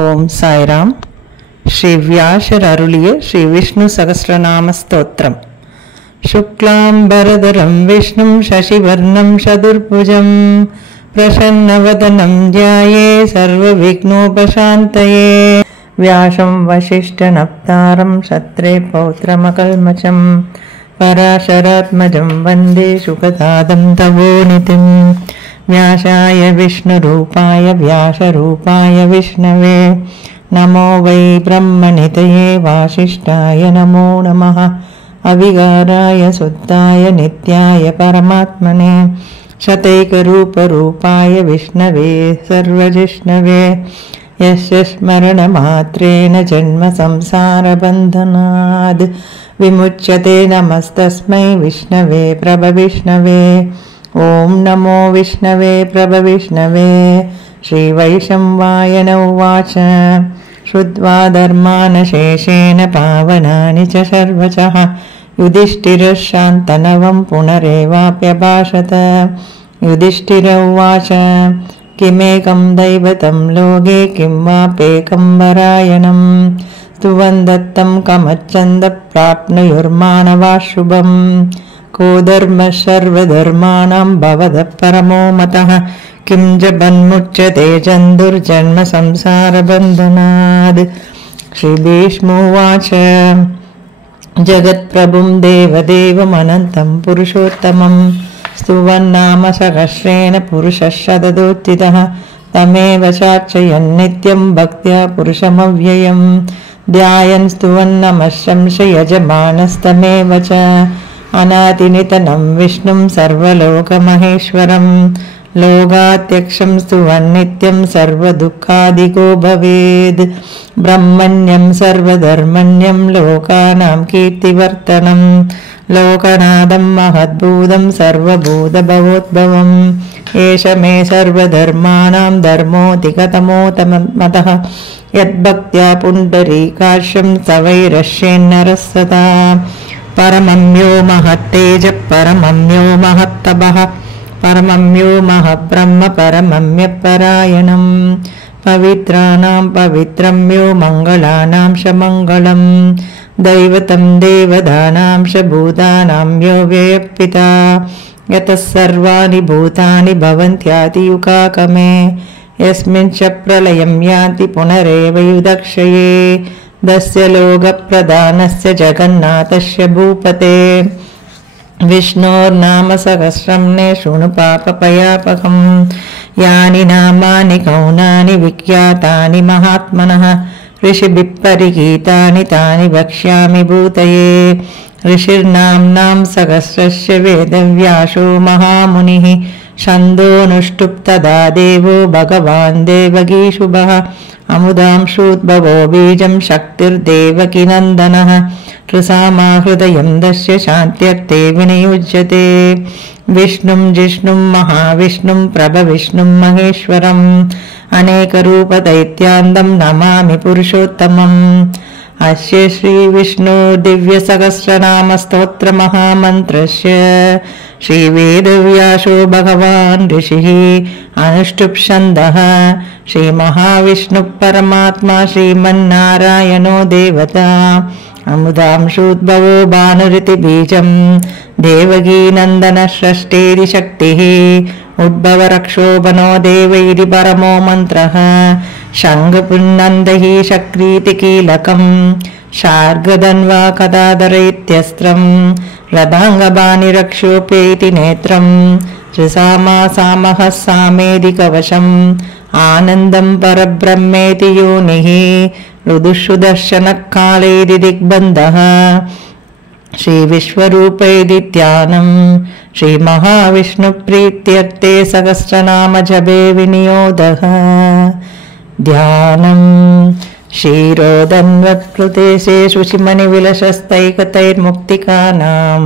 ओम साईराम श्री व्यासर अरुलिय श्री विष्णु सहस्रनाम स्तोत्रम शुक्लांबरधरं विष्णुं शशिवर्णं चतुर्भुजं प्रसन्नवदनं ध्याये सर्वविघ्नोपशान्तये व्यासं वसिष्ठनप्तारं शत्रे पौत्रमकल्मषं पराशरात्मजं वन्दे सुखदादं तवोनिधिं व्यासाय विष्णुरूपाय व्यासरूपाय विष्णवे नमो वै ब्रह्मनिधये वासिष्ठाय नमो नमः अविकाराय शुद्धाय नित्याय परमात्मने शतैकरूपरूपाय विष्णवे सर्वजिष्णवे यस्य स्मरणमात्रेण जन्म संसारबन्धनाद् विमुच्यते नमस्तस्मै विष्णवे प्रभविष्णवे ओम नमो विष्णवे प्रभविष्णवे श्रीवैशम्पायन उवाच श्रुत्वा धर्मान् शेषेण पावनानि च सर्वशः युधिष्ठिरः शान्तनवं पुनरेवाप्यभाषत युधिष्ठिर उवाच किमेकं दैवतं लोके किं वाप्येकं वरायणं स्तुवन् दत्तं कमच्छन्द प्राप्नुयुर्मानवा शुभम् को धर्मः सर्वधर्माणां भवतः परमो मतः किं जपन्मुच्यते जन्तुर्जन्म संसारबन्धनाद् श्रीभीष्मोवाच जगत्प्रभुं देवदेवमनन्तं पुरुषोत्तमं स्तुवन्नाम सहस्रेण पुरुषः शतदोत्थितः तमेव चार्चयन् नित्यं भक्त्या पुरुषमव्ययं ध्यायन् स्तुवन्नमशंस यजमानस्तमेव च अनादिनितनं विष्णुं सर्वलोकमहेश्वरं लोकाध्यक्षं स्तुवन्नित्यं सर्वदुःखादिको भवेद् ब्रह्मण्यं सर्वधर्मण्यं लोकानां कीर्तिवर्धनं लोकनाथं महद्भूतं सर्वभूतभवोद्भवम् एष मे सर्वधर्माणां धर्मोऽधिगतमोत्तमः यद्भक्त्या पुण्डरीकाक्ष्यं सवैरश्येन्नरः सदा परमं यो महत्तेज परमं यो महत्तपः परमं यो महब्रह्म परमं यपरायणं पवित्राणां पवित्रं यो मङ्गलानां च मङ्गलं दैवतं देवतानां च भूतानां यो व्ययपिता यतः सर्वाणि भूतानि भवन्त्यादियुगागमे यस्मिन् च प्रलयं यान्ति पुनरेव युदक्षये दस्य लोकप्रधानस्य जगन्नाथस्य भूपते विष्णोर्नाम सहस्रं ने शृणु पापभयापहं यानि नामानि गौणानि विख्यातानि महात्मनः ऋषिभिः परिगीतानि तानि वक्ष्यामि भूतये ऋषिर्नाम्नां सहस्रस्य वेदव्यासो महामुनिः छन्दोऽनुष्टुप्तदा देवो भगवान् देवगीशुभः अमुदांशूद्भवो बीजं शक्तिर्देवकीनन्दनः हृसामाहृदयं दस्य शान्त्यर्थे विनियुज्यते विष्णुं जिष्णुं महाविष्णुं प्रभविष्णुं महेश्वरम् अनेकरूपदैत्यान्तं नमामि पुरुषोत्तमम् अस्य श्रीविष्णु दिव्यसहस्रनाम स्तोत्रमहामन्त्रस्य श्रीवेदव्यासो भगवान् ऋषिः अनुष्टुप् श्रीमहाविष्णुः परमात्मा श्रीमन्नारायणो देवता अमुदांशूद्भवो भानुरिति बीजं देवकीनन्दनः षष्ठेरि शक्तिः उद्भवरक्षोभनो देव इति परमो मन्त्रः शङ्खपुन्नन्दैः शक्रीति कीलकं शार्गधन्वा कदाधर इत्यस्त्रं रथाङ्गबाणि रक्षोपेति नेत्रं त्रिसामासामः सामेति कवशम् आनन्दं परब्रह्मेति योनिः ऋदुषुदर्शनकालेति दिग्बन्धः श्रीविश्वरूपेति ध्यानं श्रीमहाविष्णुप्रीत्यर्थे सहस्रनाम जपे विनियोगः ध्यानं क्षीरोदन्वत्कृतेशे शुचिमणिविलसस्तैकतैर्मुक्तिकानां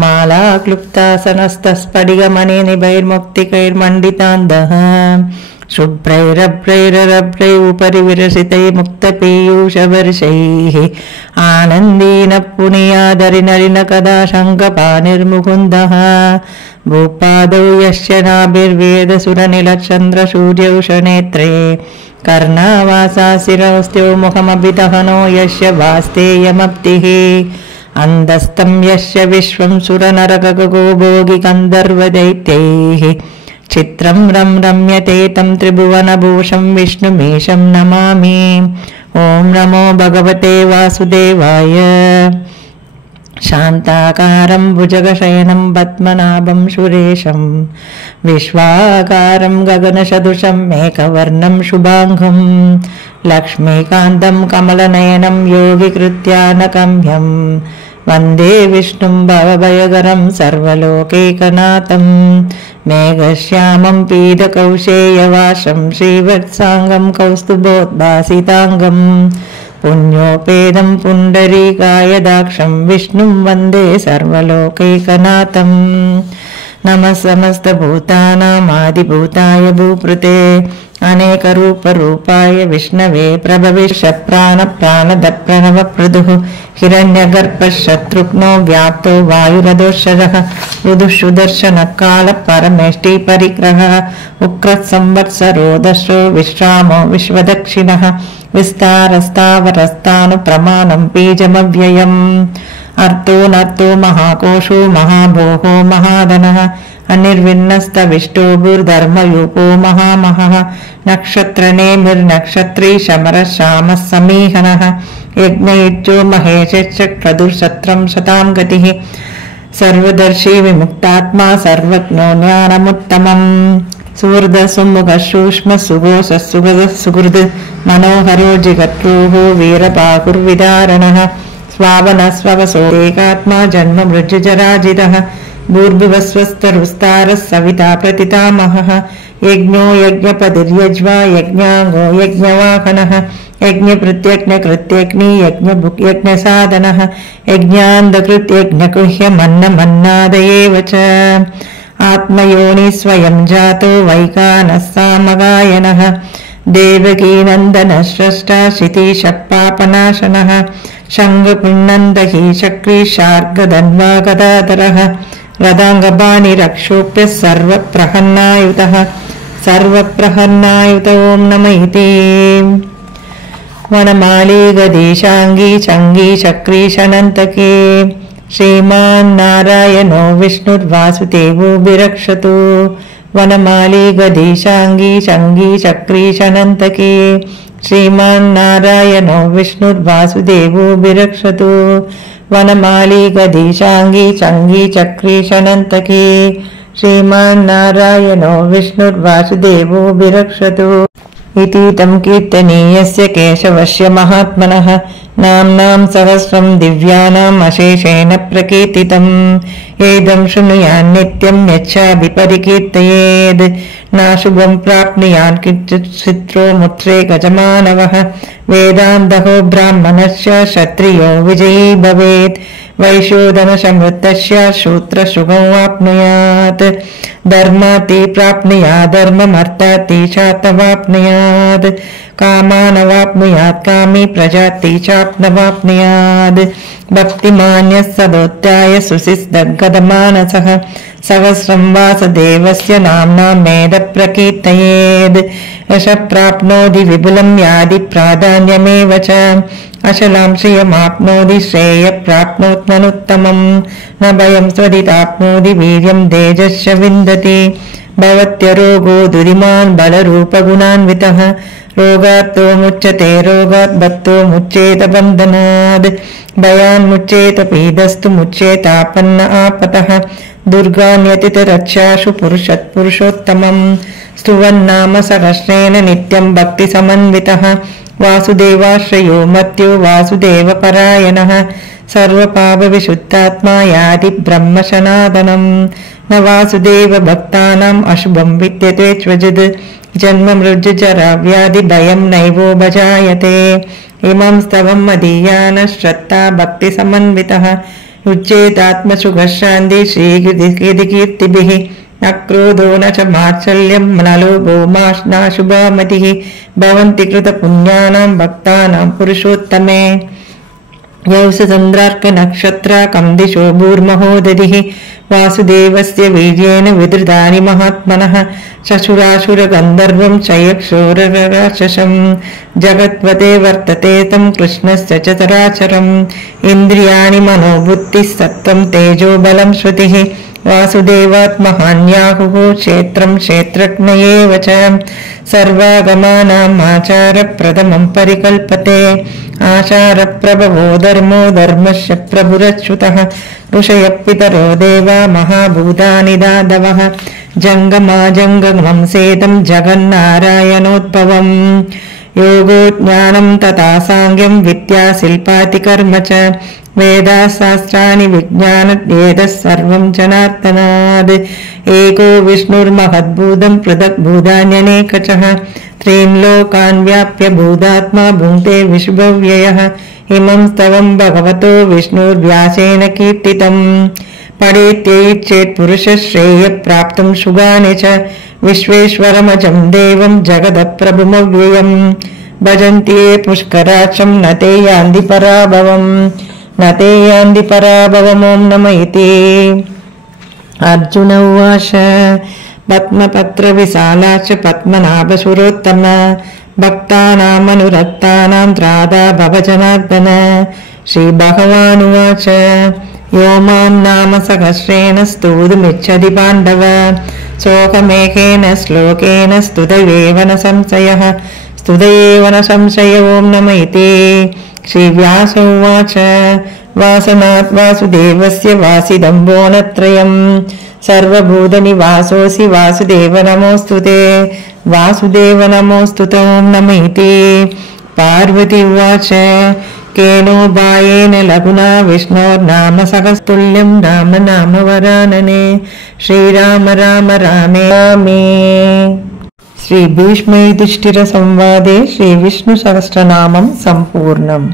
मालाक्लुप्तासनस्तस्फटिकमणिनिभैर्मुक्तिकैर्मण्डितान्दः शुभ्रैरभ्रैररभ्रै उपरि विरसितैः मुक्तपीयूषवर्षैः आनन्दीन पुनीयादरिनरिन कदा शङ्खपाणिर्मुकुन्दः भूपादौ यस्य नाभिर्वेदसुरनिलचन्द्रसूर्यौषनेत्रे कर्णावासा शिरस्त्यो मुखमभिदहनो यस्य वास्तेयमप्तिः अंधस्तं यस्य विश्वं सुरनरकगो भोगि गन्धर्वदैत्यैः चित्रं रं रम्यते तं त्रिभुवनभूषं विष्णुमीशं नमामि। ॐ नमो भगवते वासुदेवाय। शान्ताकारं भुजगशयनं पद्मनाभं सुरेशं विश्वाकारं गगनसदृशं मेघवर्णं शुभांगं लक्ष्मीकान्तं कमलनयनं योगिकृत्यानगम्यं वन्दे विष्णुं भवभयकरं सर्वलोकैकनाथं मेघश्यामं पीतकौशेयवासं श्रीवत्साङ्गं कौस्तुभोद्भासिताङ्गं पुण्योपेदं पुण्डरीकायदाक्षं विष्णुं वन्दे सर्वलोकैकनाथं। नमः समस्तभूतानामादिभूताय भूपृते अनेकरूपरूपाय विष्णवे प्रभविष्यप्राणप्राणदप्रणवप्रदुः हिरण्यगर्भशत्रुघ्नो व्याप्तो वायुरधोषरः मृदुः सुदर्शनकालपरमेष्टिपरिग्रहः उग्रसंवत्सरो दशो विश्रामो विश्वदक्षिणः विस्तारस्तावरस्तानुप्रमाणं बीजमव्ययम् अर्थो महाकोशो महाभोगो महाधनः अनिर्विन्नस्तविष्टो भूर्धर्मयूपो महामहः नक्षत्रनेमिर्नक्षत्री शमरः श्यामः समीहनः यज्ञयुज्यो महेशश्च क्रतुर्शत्रं शतां गतिः सर्वदर्शी विमुक्तात्मा सर्वज्ञो ज्ञानमुत्तमम् सुहृदसुमुखः सूक्ष्मः सुघोषः सुगतः सुहृद् मनोहरो जिगत्रूः वीरबाहुर्विदारणः स्वावनस्ववसो एकात्मा जन्म मृत्युजराजितः भूर्भुवस्वस्तरुस्तारः सविता प्रतितामहः यज्ञो यज्ञपतिर्यज्वा यज्ञाङ्गो यज्ञवाहनः यज्ञप्रत्यज्ञकृत्यग्नि यज्ञभुक् यज्ञसाधनः यज्ञान्धकृत्यज्ञकुह्यमन्नमन्नादयेव च आत्मयोनि स्वयं जातो वैकानः सामगायनः देवकीनन्दनः स्रष्टा क्षितिशपापनाशनः शङ्खपुण्डन्धही चक्रीशार्गधन्वा गदाधरः रदाङ्गपाणिरक्षोभ्यः सर्वप्रहन्नायुत ॐ नमः इति। वनमाली गदीशाङ्गी चङ्गी चक्रीशनन्तके श्रीमान्नारायणो विष्णुर्वासुदेवो विरक्षतु। वनमाली गदीशाङ्गी चङ्गी चक्रीशनन्तके श्रीमान्नारायणो विष्णुर्वासुदेवो विरक्षतु। वनमाली गदीशाङ्गी चङ्गी चक्रीशनन्तके श्रीमान्नारायणो विष्णुर्वासुदेवो विरक्षतु। इति तं कीर्तनीयस्य केशवस्य महात्मनः नाम्नां सहस्रं दिव्यानाम् अशेषेण प्रकीर्तितम्। एदं शृणुयान् नित्यं यच्छाभिपरिकीर्तयेद् नाशुभं प्राप्नुयान् चित्रो मुत्रे गजमानवः। वेदान्तहो ब्राह्मणस्य क्षत्रियो विजयी भवेत् वैशोधनसमृद्धस्य शूद्रसुखं वाप्नुयात्। धर्माति प्राप्नुयात् धर्ममर्थाति चाप्नुयात् कामानवाप्नुयात् कामी प्रजाति चाप्नवाप्नुयात्। भक्तिमान्यः सदोत्थाय सुसिद्धगतमानसः सहस्रं वासुदेवस्य नाम्ना मेद प्रकीर्तयेद्। यश प्राप्नोति विपुलं यादि प्राधान्यमेव च अचलां श्रियमाप्नोति श्रेय प्राप्नोत्मनुत्तमम्। न भयं स्वदिताप्नोति वीर्यं तेजश्च विन्दति। भवत्यरोगो दुरिमान् बलरूपगुणान्वितः रोगात्तो मुच्यते रोगात् बद्धो मुच्येत बन्धनात्। भयान्मुच्येत पीडस्तु मुच्येतापन्न आपतः। दुर्गान्यतितरक्षासु पुरुषोत्तमम् स्तुवन्नाम सहस्रेण नित्यं भक्तिसमन्वितः। वासुदेवाश्रयो मत्यो वासुदेवपरायणः सर्वपापविशुद्धात्मा याति ब्रह्मसनातनम्। न वासुदेव भक्तानाम् अशुभं विद्यते क्वचिद् जन्म मृत्युजरा व्याधि भयं नैवोपजायते। इमं स्तवं मदीयानः श्रद्धा भक्तिसमन्वितः उच्चेतात्मसुखशान्ति श्रीकीर्तिभिः। न क्रोधो न च मात्सल्यं न लोभो नाशुभामतिः भवन्ति कृतपुण्यानां भक्तानां पुरुषोत्तमे। व्यवसचन्द्रार्कनक्षत्राकं दिशो भूर्महो दधिः वासुदेवस्य वीर्येण विधृतानि महात्मनः शशुराशुरगन्धर्वं च यक्षोरराक्षसं जगत्पते वर्तते तं कृष्णस्य च चराचरम् इन्द्रियाणि मनोबुद्धिः सत्त्वं तेजो बलं श्रुतिः वासुदेवात् महान्याहुः क्षेत्रं क्षेत्रज्ञ एव च सर्वागमानाम् आचारप्रथमं परिकल्पते आचारप्रभवो धर्मो धर्मस्य प्रभुरच्युतः ऋषयः पितरो देवा महाभूतानि दादवः जङ्गमाजङ्गमं सेदं जगन्नारायणोद्भवम् योगो ज्ञानं तथा साङ्ख्यं विद्या शिल्पाति कर्म च वेदाशास्त्राणि विज्ञानवेदः सर्वं जनार्दनात् एको विष्णुर्महद्भूतं पृथक् भूतान्यनेकचः त्रीन् लोकान् व्याप्य भूतात्मा भुङ्क्ते विश्वव्ययः इमं स्तवं भगवतो विष्णुर्व्यासेन कीर्तितम् पठेत्येच्छेत् पुरुषः श्रेयः प्राप्तुं शुभानि च विश्वेश्वरमजं देवं जगदप्रभुमव्ययम् भजन्ति ये पुष्कराक्षं न ते यान्ति पराभवम् न ते यान्ति पराभवमों नम इति अर्जुन उवाच पद्मपत्रविशालाच पद्मनाभसुरोत्तम भक्तानामनुरक्तानां त्राता भवजनार्दन श्रीभगवानुवाच यो मां नाम सहस्रेण स्तोतुमिच्छति पाण्डव शोकमेकेन श्लोकेन स्तुतयेव न संशयः ॐ नम इति श्रीव्यास उवाच वासनात् वासुदेवस्य वासिदं बोनत्रयम् सर्वभूतनिवासोऽसि वासुदेव नमोऽस्तु ते वासुदेव नमोऽस्तु ते ॐ नम इति पार्वती उवाच केनोपायेन लघुना विष्णोर्नाम सहस्तुल्यं राम नाम वरानने श्रीराम राम रामे रामे। श्री भीष्मयुधिष्ठिर संवादे श्री विष्णु सहस्रनामं संपूर्णम्।